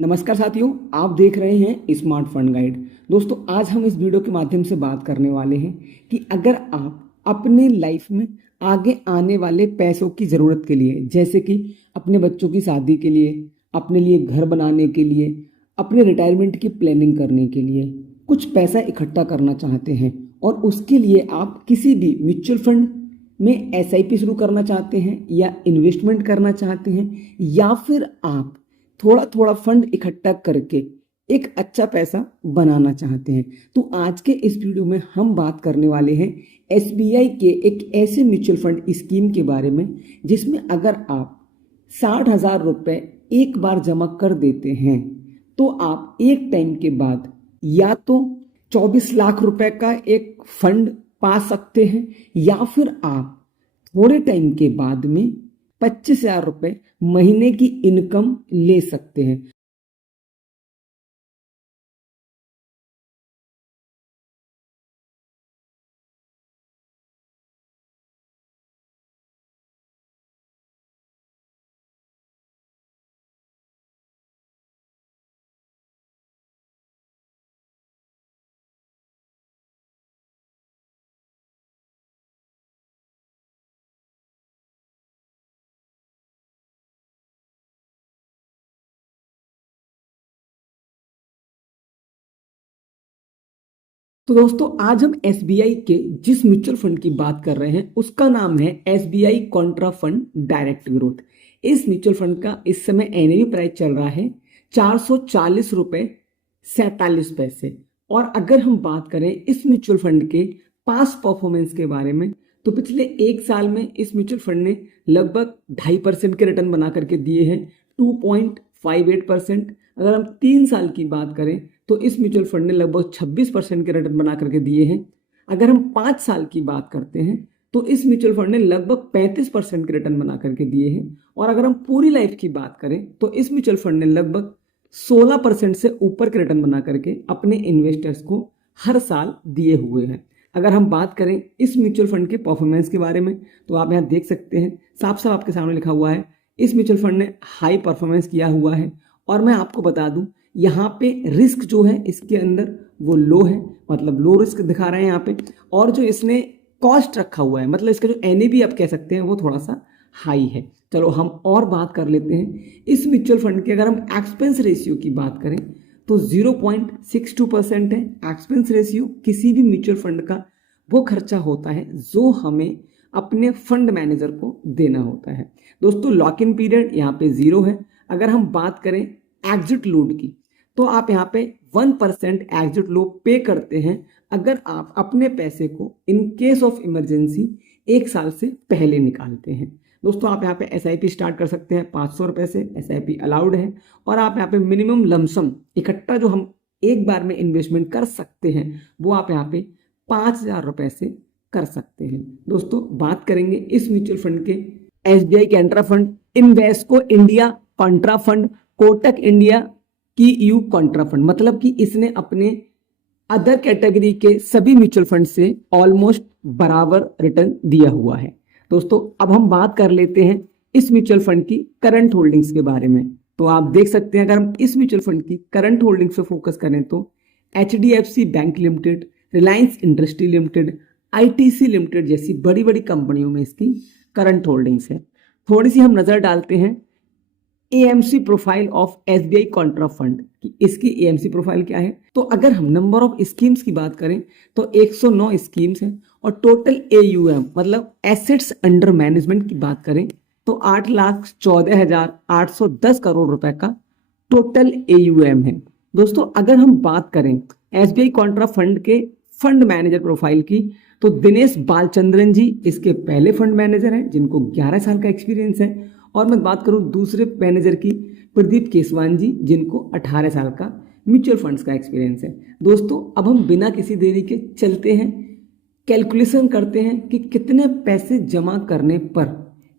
नमस्कार साथियों, आप देख रहे हैं स्मार्ट फंड गाइड। दोस्तों, आज हम इस वीडियो के माध्यम से बात करने वाले हैं कि अगर आप अपने लाइफ में आगे आने वाले पैसों की ज़रूरत के लिए, जैसे कि अपने बच्चों की शादी के लिए, अपने लिए घर बनाने के लिए, अपने रिटायरमेंट की प्लानिंग करने के लिए कुछ पैसा इकट्ठा करना चाहते हैं और उसके लिए आप किसी भी म्यूचुअल फंड में एसआईपी शुरू करना चाहते हैं या इन्वेस्टमेंट करना चाहते हैं, या फिर आप थोड़ा थोड़ा फंड इकट्ठा करके एक अच्छा पैसा बनाना चाहते हैं, तो आज के इस वीडियो में हम बात करने वाले हैं एसबीआई के एक ऐसे म्यूचुअल फंड स्कीम के बारे में जिसमें अगर आप 60,000 रुपये एक बार जमा कर देते हैं तो आप एक टाइम के बाद या तो 24 लाख रुपए का एक फंड पा सकते हैं, या फिर आप थोड़े टाइम के बाद में 25,000 रुपये महीने की इनकम ले सकते हैं। तो दोस्तों, आज हम एसबीआई के जिस म्यूचुअल फंड की बात कर रहे हैं उसका नाम है SBI Contra fund direct growth. इस म्यूचुअल फंड का इस समय एनएवी प्राइस चल रहा है 440 रुपये 47 पैसे। और अगर हम बात करें इस म्यूचुअल फंड के पास्ट परफॉर्मेंस के बारे में, तो पिछले एक साल में इस म्यूचुअल फंड ने लगभग 2.5% के रिटर्न बना करके दिए हैं, 2.58%। अगर हम 3 साल की बात करें तो इस म्यूचुअल फंड ने लगभग 26% के रिटर्न बना करके दिए हैं। अगर हम 5 साल की बात करते हैं तो इस म्यूचुअल फंड ने लगभग 35% के रिटर्न बना करके दिए हैं। और अगर हम पूरी लाइफ की बात करें तो इस म्यूचुअल फंड ने लगभग 16% से ऊपर के रिटर्न बना करके अपने इन्वेस्टर्स को हर साल दिए हुए हैं। अगर हम बात करें इस म्यूचुअल फंड के परफॉर्मेंस के बारे में, तो आप यहाँ देख सकते हैं, साफ साफ आपके सामने लिखा हुआ है इस म्यूचुअल फंड ने हाई परफॉर्मेंस किया हुआ है। और मैं आपको बता दूं, यहाँ पे रिस्क जो है इसके अंदर वो लो है, मतलब लो रिस्क दिखा रहे हैं यहाँ पे। और जो इसने कॉस्ट रखा हुआ है, मतलब इसका जो एनएवी आप कह सकते हैं, वो थोड़ा सा हाई है। चलो हम और बात कर लेते हैं इस म्यूचुअल फंड की। अगर हम एक्सपेंस रेशियो की बात करें तो 0.62% है एक्सपेंस रेशियो। किसी भी म्यूचुअल फंड का वो खर्चा होता है जो हमें अपने फंड मैनेजर को देना होता है। दोस्तों, लॉक इन पीरियड यहाँ पे 0 है। अगर हम बात करें एग्जिट लोड की, तो आप यहाँ पे 1% एग्जिट लोड पे करते हैं अगर आप अपने पैसे को इन केस ऑफ इमरजेंसी 1 साल से पहले निकालते हैं। दोस्तों, आप यहाँ पे एसआईपी स्टार्ट कर सकते हैं 500 रुपये से, एसआईपी अलाउड है। और आप यहाँ पे मिनिमम लमसम इकट्ठा जो हम एक बार में इन्वेस्टमेंट कर सकते हैं वो आप यहाँ पे 5,000 रुपये से कर सकते हैं। दोस्तों, बात करेंगे इस म्यूचुअल फंड के SBI contra fund, Invesco India contra fund, Kotak India की यू कॉन्ट्रा फंड, मतलब कि इसने अपने अदर कैटेगरी के सभी म्यूचुअल फंड से ऑलमोस्ट बराबर रिटर्न दिया हुआ है। दोस्तों, अब हम बात कर लेते हैं इस म्यूचुअल फंड की करंट होल्डिंग्स के बारे में। तो आप देख सकते हैं, अगर हम इस म्यूचुअल फंड की करंट होल्डिंग्स पे फोकस करें तो HDFC bank limited, Reliance industry limited, ITC limited जैसी बड़ी बड़ी कंपनियों में इसकी करंट होल्डिंग्स है। थोड़ी सी हम नजर डालते हैं AMC profile of SBI Contra fund की। इसकी एएमसी प्रोफाइल क्या है, तो अगर हम नंबर ऑफ स्कीम्स की बात करें तो 109 स्कीम्स हैं। और टोटल एयूएम मतलब एसेट्स अंडर मैनेजमेंट की बात करें तो 8,14,810 करोड़ रुपए का टोटल एयूएम है। दोस्तों, अगर हम बात करें एसबीआई कॉन्ट्रा फंड के फंड मैनेजर प्रोफाइल की, तो दिनेश बालचंद्रन जी इसके पहले फंड मैनेजर हैं जिनको 11 साल का एक्सपीरियंस है। और मैं बात करूं दूसरे मैनेजर की, प्रदीप केसवान जी, जिनको 18 साल का म्यूचुअल फंड्स का एक्सपीरियंस है। दोस्तों, अब हम बिना किसी देरी के चलते हैं, कैलकुलेशन करते हैं कि कितने पैसे जमा करने पर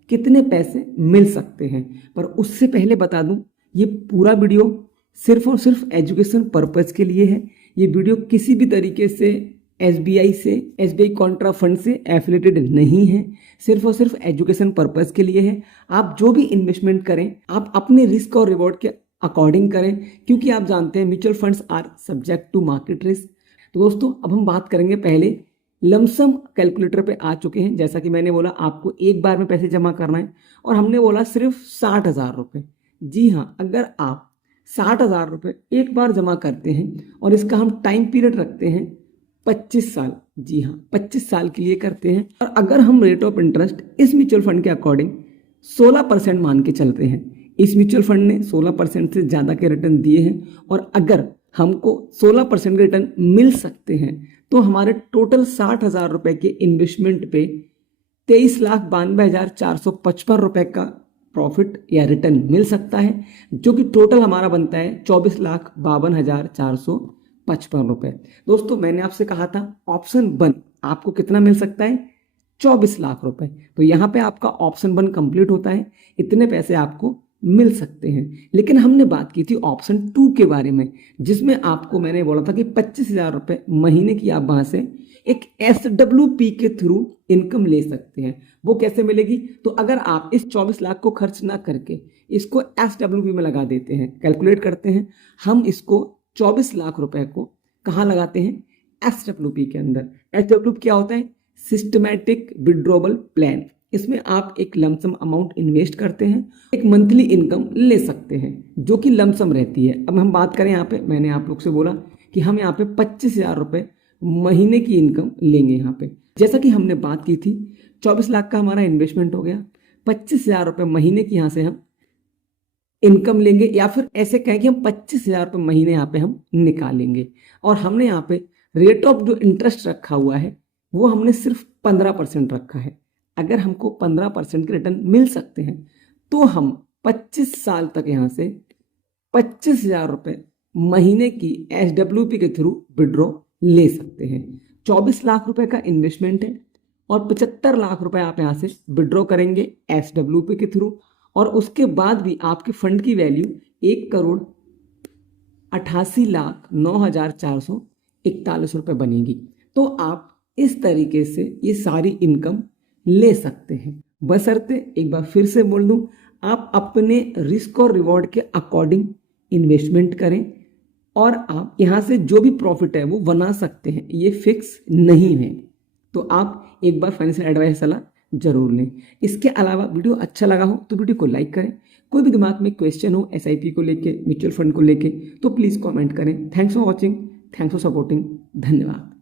कितने पैसे मिल सकते हैं। पर उससे पहले बता दूं, ये पूरा वीडियो सिर्फ और सिर्फ एजुकेशन पर्पज के लिए है। ये वीडियो किसी भी तरीके से एसबीआई कॉन्ट्रा फंड से एफिलेटेड नहीं है, सिर्फ और सिर्फ एजुकेशन पर्पस के लिए है। आप जो भी इन्वेस्टमेंट करें, आप अपने रिस्क और रिवॉर्ड के अकॉर्डिंग करें, क्योंकि आप जानते हैं mutual funds are subject to market risk. तो दोस्तों अब हम बात करेंगे, पहले लमसम कैलकुलेटर पे आ चुके हैं। जैसा कि मैंने बोला आपको एक बार में पैसे जमा करना है और हमने बोला सिर्फ 60,000 रुपये। जी हाँ, अगर आप 60,000 रुपये एक बार जमा करते हैं और इसका हम टाइम पीरियड रखते हैं 25 साल, जी हाँ 25 साल के लिए करते हैं, और अगर हम रेट ऑफ इंटरेस्ट इस म्यूचुअल फंड के अकॉर्डिंग 16% मान के चलते हैं, इस म्यूचुअल फंड ने 16% से ज़्यादा के रिटर्न दिए हैं, और अगर हमको 16% के रिटर्न मिल सकते हैं तो हमारे टोटल 60,000 रुपये के इन्वेस्टमेंट पे 23,92,455 रुपये का प्रॉफिट या रिटर्न मिल सकता है, जो कि टोटल हमारा बनता है 24,52,455 रुपये। दोस्तों मैंने आपसे कहा था ऑप्शन 1 आपको कितना मिल सकता है, 24 लाख रुपए। तो यहाँ पे आपका ऑप्शन 1 कंप्लीट होता है, इतने पैसे आपको मिल सकते हैं। लेकिन हमने बात की थी ऑप्शन 2 के बारे में, जिसमें आपको मैंने बोला था कि 25,000 रुपये महीने की आप वहां से एक SWP के थ्रू इनकम ले सकते हैं। वो कैसे मिलेगी, तो अगर आप इस 24 लाख को खर्च ना करके इसको SWP में लगा देते हैं, कैलकुलेट करते हैं, हम इसको 24 लाख रुपए को कहाँ लगाते हैं, SWP के अंदर। SWP क्या होता है, सिस्टमैटिक विड्रॉबल प्लान। इसमें आप एक लमसम अमाउंट इन्वेस्ट करते हैं, एक मंथली इनकम ले सकते हैं जो कि लमसम रहती है। अब हम बात करें यहाँ पे, मैंने आप लोग से बोला कि हम यहाँ पे 25,000 रुपये महीने की इनकम लेंगे। यहाँ पे जैसा कि हमने बात की थी 24 लाख का हमारा इन्वेस्टमेंट हो गया, 25,000 रुपये महीने की यहाँ से हम इनकम लेंगे, या फिर ऐसे कहें कि हम 25,000 रुपये महीने यहाँ पे हम निकालेंगे। और हमने यहाँ पे रेट ऑफ जो इंटरेस्ट रखा हुआ है वो हमने सिर्फ 15% रखा है। अगर हमको 15% के रिटर्न मिल सकते हैं तो हम 25 साल तक यहाँ से 25,000 रुपये महीने की SWP के थ्रू विड्रॉ ले सकते हैं। 24 लाख रुपए का इन्वेस्टमेंट है और 75 लाख रुपए आप यहाँ से विड्रॉ करेंगे SWP के थ्रू, और उसके बाद भी आपके फंड की वैल्यू 1,88,09,441 रुपये बनेगी। तो आप इस तरीके से ये सारी इनकम ले सकते हैं, बशर्ते एक बार फिर से बोल दूं, आप अपने रिस्क और रिवॉर्ड के अकॉर्डिंग इन्वेस्टमेंट करें, और आप यहाँ से जो भी प्रॉफिट है वो बना सकते हैं, ये फिक्स नहीं है। तो आप एक बार फाइनेंशियल एडवाइस सलाह जरूर लें। इसके अलावा वीडियो अच्छा लगा हो तो वीडियो को लाइक करें। कोई भी दिमाग में क्वेश्चन हो SIP को लेके, म्यूचुअल फंड को लेके, तो प्लीज़ कमेंट करें। Thanks for watching, thanks for supporting, धन्यवाद।